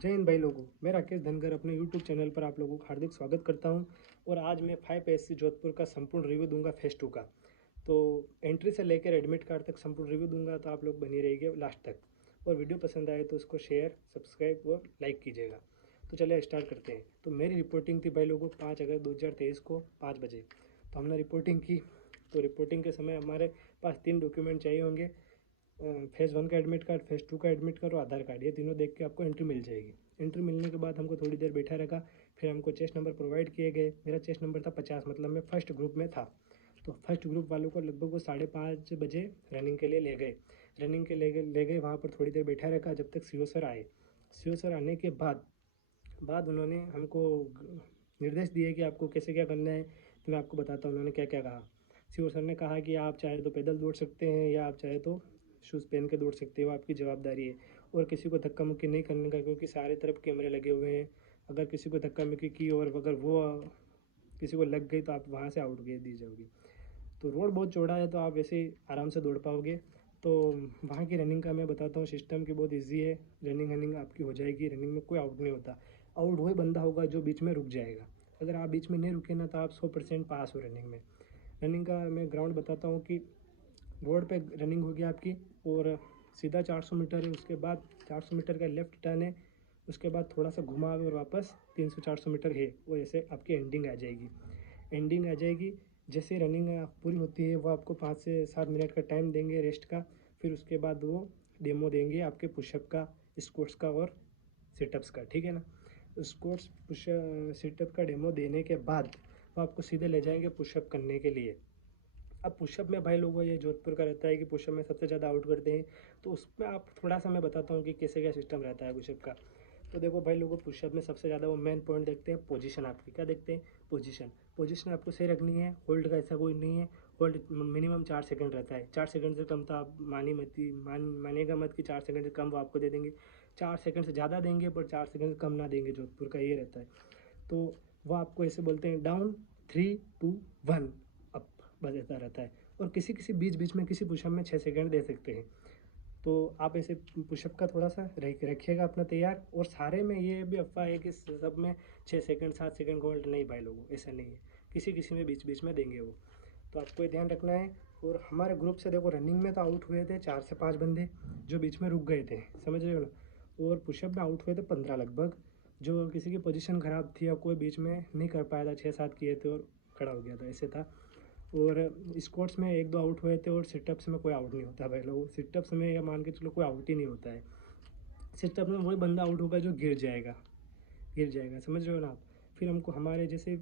जय हिंद भाई लोगों, मैं राकेश धनगर अपने यूट्यूब चैनल पर आप लोगों का हार्दिक स्वागत करता हूं। और आज मैं 5 PSC जोधपुर का संपूर्ण रिव्यू दूंगा फेज 2 का। तो एंट्री से लेकर एडमिट कार्ड तक संपूर्ण रिव्यू दूंगा, तो आप लोग बनी रहिए लास्ट तक। और वीडियो पसंद आए तो उसको शेयर, सब्सक्राइब और लाइक कीजिएगा। तो चलिए स्टार्ट करते हैं। तो मेरी रिपोर्टिंग थी भाई लोगों 5 अगस्त 2023 को 5 बजे। तो हमने रिपोर्टिंग की। तो रिपोर्टिंग के समय हमारे पास 3 डॉक्यूमेंट चाहिए होंगे। फेज़ 1 का एडमिट कार्ड, फेज़ 2 का एडमिट कार्ड और आधार कार्ड, ये तीनों देख के आपको एंट्री मिल जाएगी। एंट्री मिलने के बाद हमको थोड़ी देर बैठा रखा। फिर हमको चेस्ट नंबर प्रोवाइड किए गए। मेरा चेस्ट नंबर था 50, मतलब मैं फर्स्ट ग्रुप में था। तो फर्स्ट ग्रुप वालों को लगभग वो 5:30 बजे रनिंग के लिए ले गए। रनिंग के ले गए वहाँ पर थोड़ी देर बैठा रखा जब तक सीओ सर आए। सीओ सर आने के बाद उन्होंने हमको निर्देश दिए कि आपको कैसे क्या करना है। तो मैं आपको बताता हूँ उन्होंने क्या क्या कहा। सीओ सर ने कहा कि आप चाहे तो पैदल दौड़ सकते हैं या आप चाहे तो शूज़ पहन के दौड़ सकते हो, आपकी जवाबदारी है। और किसी को धक्का मुक्की नहीं करने का, क्योंकि सारे तरफ कैमरे लगे हुए हैं। अगर किसी को धक्का मुक्की की और अगर वो किसी को लग गई तो आप वहाँ से आउट दी जाओगी। तो रोड बहुत चौड़ा है, तो आप वैसे ही आराम से दौड़ पाओगे। तो वहाँ की रनिंग का मैं बताता हूँ, सिस्टम की बहुत इजी है। रनिंग आपकी हो जाएगी। रनिंग में कोई आउट नहीं होता। आउट वही बंदा होगा जो बीच में रुक जाएगा। अगर आप बीच में नहीं रुके ना, तो आप 100% पास हो रनिंग में। रनिंग का मैं ग्राउंड बताता हूँ कि रोड पे रनिंग होगी आपकी। और सीधा 400 मीटर है। उसके बाद 400 मीटर का लेफ्ट टर्न है। उसके बाद थोड़ा सा घुमा और वापस 300-400 मीटर है। वो ऐसे आपकी एंडिंग आ जाएगी। एंडिंग आ जाएगी। जैसे रनिंग पूरी होती है, वो आपको 5 से 7 मिनट का टाइम देंगे रेस्ट का। फिर उसके बाद वो डेमो देंगे आपके पुशअप का, स्क्वाट्स का और सिटअप्स का, ठीक है ना। स्क्वाट्स पुश सिटअप का डेमो देने के बाद वो आपको सीधे ले जाएंगे पुशअप करने के लिए। अब पुशअप में भाई लोगों, ये जोधपुर का रहता है कि पुशअप में सबसे ज़्यादा आउट करते हैं। तो उसमें आप थोड़ा सा मैं बताता हूँ कि कैसे क्या सिस्टम रहता है पुशअप का। तो देखो भाई लोगों, पुशअप में सबसे ज़्यादा वो मेन पॉइंट देखते हैं पोजीशन आपकी। क्या देखते हैं? पोजीशन आपको सही रखनी है। होल्ड का ऐसा कोई नहीं है। होल्ड मिनिमम 4 सेकंड रहता है। 4 सेकंड से कम तो आप मानिएगा मत कि 4 सेकंड से कम वो आपको दे देंगे। 4 सेकंड से ज़्यादा देंगे पर 4 सेकंड से कम ना देंगे। जोधपुर का ये रहता है। तो वो आपको ऐसे बोलते हैं डाउन 3-2-1 अप, बस ऐसा रहता है। और किसी किसी बीच बीच में किसी पुशअप में 6 सेकंड दे सकते हैं। तो आप ऐसे पुशअप का थोड़ा सा रखिएगा अपना तैयार। और सारे में ये भी अफवाह है कि सब में 6 सेकंड 7 सेकंड गोल्ड, नहीं भाई लोगों, ऐसा नहीं है। किसी किसी में बीच बीच में देंगे वो। तो आपको ये ध्यान रखना है। और हमारे ग्रुप से देखो, रनिंग में तो आउट हुए थे 4 से 5 बंदे जो बीच में रुक गए थे, समझ रहे हो ना। और पुशअप में आउट हुए थे 15 लगभग, जो किसी की पोजीशन ख़राब थी या कोई बीच में नहीं कर पाया था। 6-7 किए थे और खड़ा हो गया था, ऐसे था। और स्क्वाट्स में 1-2 आउट हुए थे। और सिटअप्स में कोई आउट नहीं होता भाई लोगों। सिटअप्स में या मान के चलो कोई आउट ही नहीं होता है। सिटअप में वही बंदा आउट होगा जो गिर जाएगा, समझ रहे हो ना आप। फिर हमको हमारे जैसे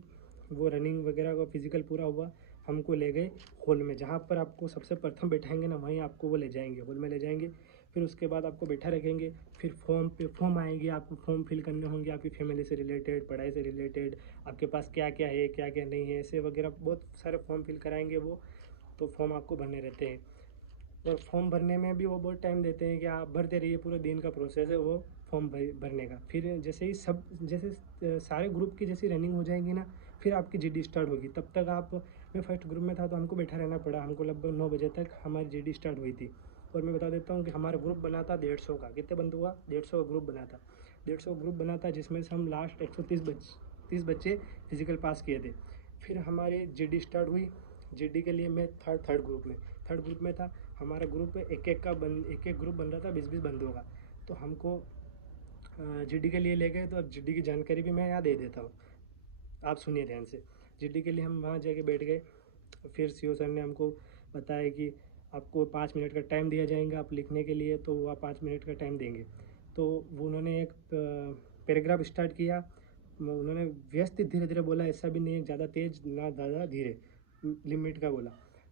वो रनिंग वगैरह का फिजिकल पूरा हुआ, हमको ले गए हॉल में, जहाँ पर आपको सबसे प्रथम बैठाएंगे ना, वहीं आपको वो ले जाएंगे, हॉल में ले जाएंगे। फिर उसके बाद आपको बैठा रखेंगे। फिर फॉर्म आएंगे, आपको फॉर्म फिल करने होंगे, आपकी फैमिली से रिलेटेड, पढ़ाई से रिलेटेड, आपके पास क्या क्या है क्या क्या नहीं है, ऐसे वगैरह बहुत सारे फॉर्म फिल कराएंगे वो। तो फॉर्म आपको भरने रहते हैं। और फॉर्म भरने में भी वो बहुत टाइम देते हैं कि आप भरते रहिए, पूरे दिन का प्रोसेस है वो फॉर्म भरने का। फिर जैसे ही सब जैसे सारे ग्रुप की जैसी रनिंग हो जाएगी ना, फिर आपकी जीडी स्टार्ट होगी। तब तक आप, मैं फर्स्ट ग्रुप में था तो हमको बैठा रहना पड़ा। हमको लगभग 9 बजे तक हमारी जीडी स्टार्ट हुई थी। और मैं बता देता हूँ कि हमारा ग्रुप बना था 150 का। कितने बंद हुआ? 150 का ग्रुप बना था। 150 का ग्रुप बना था, जिसमें से हम लास्ट 130 बच्चे फिजिकल पास किए थे। फिर हमारी जीडी स्टार्ट हुई। जीडी के लिए मैं थर्ड ग्रुप में था। हमारा ग्रुप एक एक ग्रुप बन रहा था 20-20 बंदों का। तो हमको जीडी के लिए ले गए। तो अब जीडी की जानकारी भी मैं यहाँ दे देता हूँ, आप सुनिए ध्यान से। जीडी के लिए हम वहाँ जाके बैठ गए। फिर सीओ सर ने हमको बताया कि आपको 5 मिनट का टाइम दिया जाएगा आप लिखने के लिए। तो वह 5 मिनट का टाइम देंगे। तो वो उन्होंने एक पैराग्राफ स्टार्ट किया। उन्होंने व्यवस्थित धीरे धीरे बोला, ऐसा भी नहीं ज़्यादा तेज़ ना ज़्यादा धीरे, लिमिट का बोला।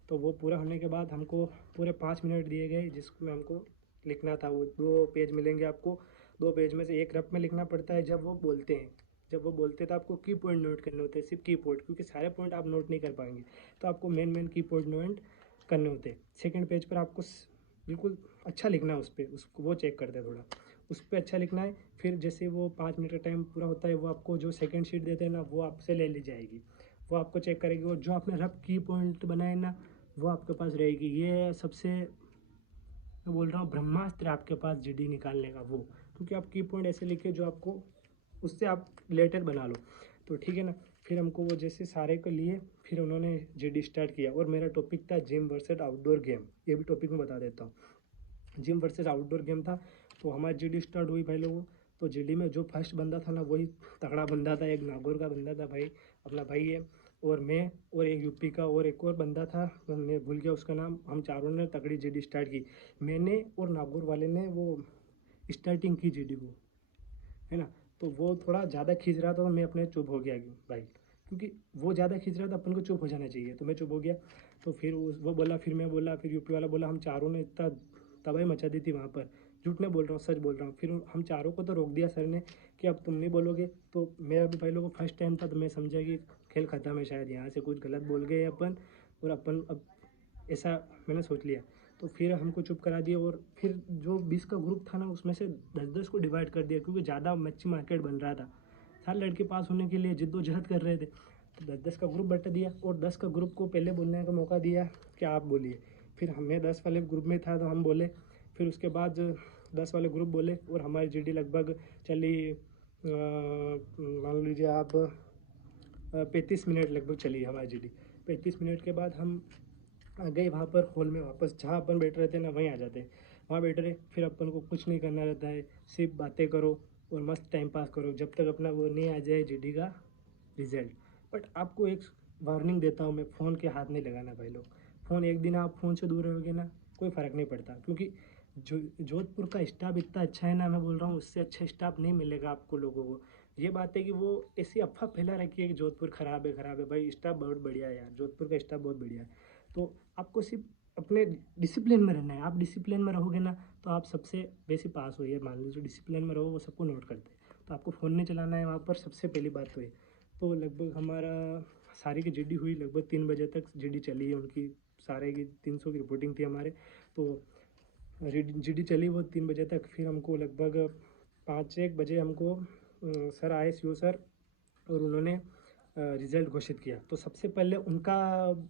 तो वो पूरा होने के बाद हमको पूरे 5 मिनट दिए गए, जिसमें हमको लिखना था। वो 2 पेज मिलेंगे आपको। 2 पेज में से एक रफ में लिखना पड़ता है। जब वो बोलते तो आपको की पॉइंट नोट करने होते हैं, सिर्फ की पॉइंट, क्योंकि सारे पॉइंट आप नोट नहीं कर पाएंगे। तो आपको मेन की पॉइंट नोट करने होते हैं। सेकंड पेज पर आपको बिल्कुल अच्छा लिखना है, उस पर उसको वो चेक करते हैं थोड़ा, उस पर अच्छा लिखना है। फिर जैसे वो 5 मिनट का टाइम पूरा होता है, वो आपको जो सेकंड शीट देते हैं ना, वो आपसे ले ली जाएगी। वो आपको चेक करेगी। और जो आपने रफ की पॉइंट बनाए ना, वो आपके पास रहेगी। ये सबसे, मैं बोल रहा हूँ, ब्रह्मास्त्र आपके पास जीडी निकालने का। वो क्योंकि आप की पॉइंट ऐसे लिखे जो आपको उससे आप रिलेटेड बना लो। तो ठीक है ना। फिर हमको वो जैसे सारे को लिए, फिर उन्होंने जीडी स्टार्ट किया और मेरा टॉपिक था जिम वर्सेस आउटडोर गेम। ये भी टॉपिक मैं बता देता हूँ। जिम वर्सेस आउटडोर गेम था। तो हमारी जीडी स्टार्ट हुई भाई लोगों। तो जीडी में जो फर्स्ट बंदा था ना वही तगड़ा बंदा था, एक नागौर का बंदा था भाई, अपना भाई है। और मैं और एक यूपी का और एक और बंदा था, मैं भूल गया उसका नाम। हम चारों ने तगड़ी जीडी स्टार्ट की। मैंने और नागौर वाले ने वो स्टार्टिंग की जीडी को, है ना। तो वो थोड़ा ज़्यादा खींच रहा था तो मैं अपने चुप हो गया भाई, क्योंकि वो ज़्यादा खींच रहा था, अपन को चुप हो जाना चाहिए। तो मैं चुप हो गया। तो फिर वो बोला, फिर मैं बोला, फिर यूपी वाला बोला। हम चारों ने इतना तबाही मचा दी थी वहाँ पर। झूठ नहीं बोल रहा हूँ, सच बोल रहा हूँ। फिर हम चारों को तो रोक दिया सर ने कि अब तुम नहीं बोलोगे। तो मेरा भी भाई लोगों को फर्स्ट टाइम था, तो मैं समझा कि खेल ख़त्म है, शायद यहाँ से कुछ गलत बोल गए अपन, और अपन अब ऐसा मैंने सोच लिया। तो फिर हमको चुप करा दिया। और फिर जो 20 का ग्रुप था ना उसमें से 10-10 को डिवाइड कर दिया, क्योंकि ज़्यादा मच्छी मार्केट बन रहा था। सारे लड़के पास होने के लिए जिद्दोजहद कर रहे थे। तो 10-10 का ग्रुप बट दिया और 10 का ग्रुप को पहले बोलने का मौका दिया कि आप बोलिए। फिर हमें 10 वाले ग्रुप में था तो हम बोले। फिर उसके बाद 10 वाले ग्रुप बोले और हमारी जीडी लगभग चली, मान लीजिए आप 35 मिनट लगभग चली हमारी जीडी। 35 मिनट के बाद हम आ गए वहाँ पर हॉल में वापस, जहाँ अपन बैठ रहे थे ना वहीं आ जाते। वहाँ बैठ रहे, फिर अपन को कुछ नहीं करना रहता है, सिर्फ बातें करो और मस्त टाइम पास करो जब तक अपना वो नहीं आ जाए जीडी का रिजल्ट। बट आपको एक वार्निंग देता हूँ मैं, फ़ोन के हाथ नहीं लगाना भाई लोग। फ़ोन एक दिन आप फ़ोन से दूर रहोगे ना, कोई फ़र्क नहीं पड़ता, क्योंकि जो जोधपुर का स्टाफ इतना अच्छा है ना, मैं बोल रहा हूँ उससे अच्छा स्टाफ नहीं मिलेगा आपको लोगों को। ये बात है कि वो ऐसी अफवाह फैला रखी है कि जोधपुर ख़राब है भाई, स्टाफ बहुत बढ़िया है यार, जोधपुर का स्टाफ बहुत बढ़िया है। तो आपको सिर्फ अपने डिसिप्लिन में रहना है। आप डिसिप्लिन में रहोगे ना तो आप सबसे बेसिक पास हो। ये मान लीजिए डिसिप्लिन में रहो, वो सबको नोट करते हैं। तो आपको फ़ोन नहीं चलाना है वहाँ पर, सबसे पहली बात तो ये। तो लगभग हमारा सारी की जीडी हुई, लगभग 3 बजे तक जीडी चली है उनकी। सारे की 300 की रिपोर्टिंग थी हमारे। तो जीडी चली वो 3 बजे तक। फिर हमको लगभग 5-1 बजे हमको सर आए, सीओ सर, और उन्होंने रिज़ल्ट घोषित किया। तो सबसे पहले उनका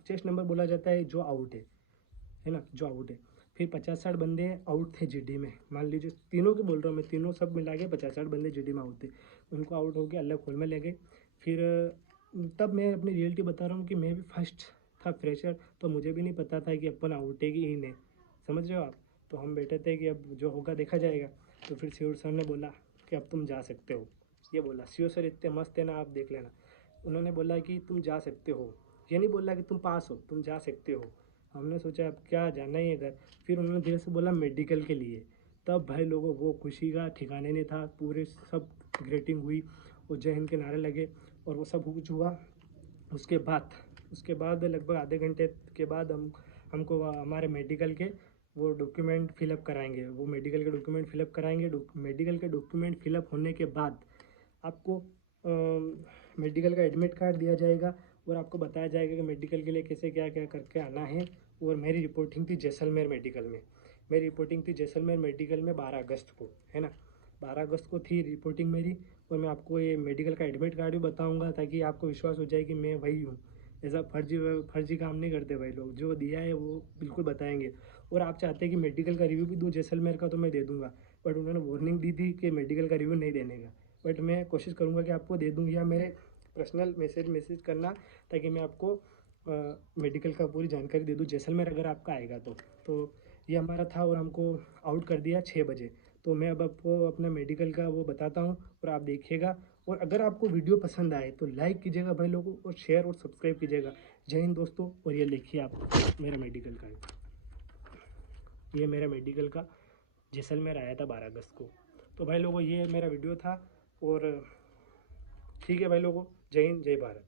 चेस्ट नंबर बोला जाता है जो आउट है ना, जो आउट है। फिर 50-60 बंदे आउट थे जीडी में, मान लीजिए तीनों के बोल रहा हूँ मैं, तीनों सब मिला के 50-60 बंदे जीडी में आउट थे। उनको आउट होकर अलग हॉल में ले गए। फिर तब मैं अपनी रियलिटी बता रहा हूँ कि मैं भी फर्स्ट था, फ्रेशर, तो मुझे भी नहीं पता था कि अपन आउट है कि ही नहीं, समझ रहे हो आप। तो हम बैठे थे कि अब जो होगा देखा जाएगा। तो फिर सीओ सर ने बोला कि अब तुम जा सकते हो। ये बोला सीओ सर, इतने मस्त है ना, आप देख लेना। उन्होंने बोला कि तुम जा सकते हो, ये नहीं बोला कि तुम पास हो, तुम जा सकते हो। हमने सोचा अब क्या, जाना ही है घर। फिर उन्होंने धीरे से बोला मेडिकल के लिए। तब भाई लोगों वो खुशी का ठिकाने नहीं था। पूरे सब ग्रेटिंग हुई और जय हिंद के नारे लगे और वो सब कुछ हुआ। उसके बाद लगभग आधे घंटे के बाद हमको हमारे मेडिकल के वो डॉक्यूमेंट फिलअप कराएंगे। वो मेडिकल के डॉक्यूमेंट फिलअप कराएंगे। मेडिकल के डॉक्यूमेंट फिलअप होने के बाद आपको मेडिकल का एडमिट कार्ड दिया जाएगा और आपको बताया जाएगा कि मेडिकल के लिए कैसे क्या क्या करके आना है। और मेरी रिपोर्टिंग थी जैसलमेर मेडिकल में। मेरी रिपोर्टिंग थी जैसलमेर मेडिकल में 12 अगस्त को, है ना। 12 अगस्त को थी रिपोर्टिंग मेरी। और मैं आपको ये मेडिकल का एडमिट कार्ड भी बताऊंगा ताकि आपको विश्वास हो जाए कि मैं वही हूँ। ऐसा फर्जी काम नहीं करते भाई लोग, जो दिया है वो बिल्कुल बताएंगे। और आप चाहते हैं कि मेडिकल का रिव्यू भी दूँ जैसलमेर का, तो मैं दे दूँगा। बट उन्होंने वार्निंग दी थी कि मेडिकल का रिव्यू नहीं देने का। बट मैं कोशिश करूँगा कि आपको दे दूँ, या मेरे पर्सनल मैसेज करना ताकि मैं आपको मेडिकल का पूरी जानकारी दे दूँ जैसलमेर, अगर आपका आएगा तो ये हमारा था और हमको आउट कर दिया 6 बजे। तो मैं अब आपको अपना मेडिकल का वो बताता हूँ और आप देखिएगा। और अगर आपको वीडियो पसंद आए तो लाइक कीजिएगा भाई लोगों, और शेयर और सब्सक्राइब कीजिएगा। जय हिंद दोस्तों। और ये लिखिए आप मेरा मेडिकल का, ये मेरा मेडिकल का जैसलमेर आया था 12 अगस्त को। तो भाई लोगों ये मेरा वीडियो था। और ठीक है भाई लोगों, जय हिंद जय भारत।